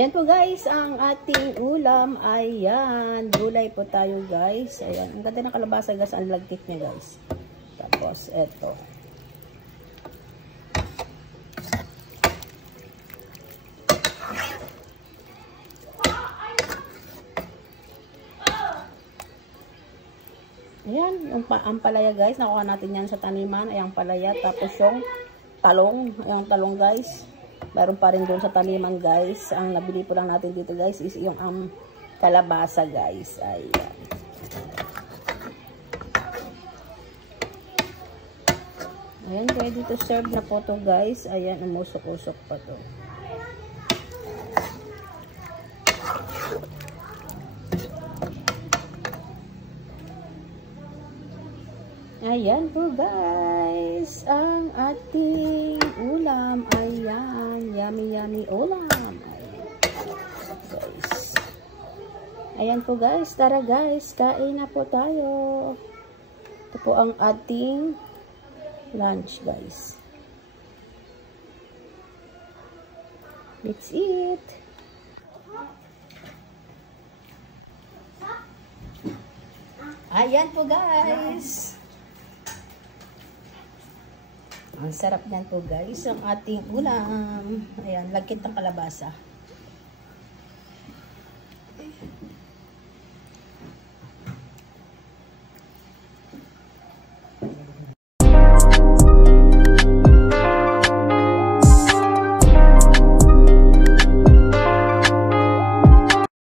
Ayan po guys, ang ating ulam. Ayan, gulay po tayo guys. Ayan, ang ganda ng kalabasa guys, ang lagkit niya guys. Tapos, eto. Ayan, ang palaya guys, nakuha natin yan sa taniman. Ayan, palaya. Tapos yung talong. Ayan, talong guys. Meron pa rin doon sa taniman guys. Ang nabili po lang natin dito guys is yung kalabasa guys. Ayan. Ayan, ready to serve na po to guys. Ayan, umusok-usok pa to. Ayan po guys, ang ating ulam. Ayan, yummy yummy ulam. Ayan, guys. Ayan po guys, tara guys, kain na po tayo. Ito po ang ating lunch guys. Let's eat. Ayan po guys. Ang sarap niyan po guys, ang ating ulam. Ayan, lagkit ng kalabasa.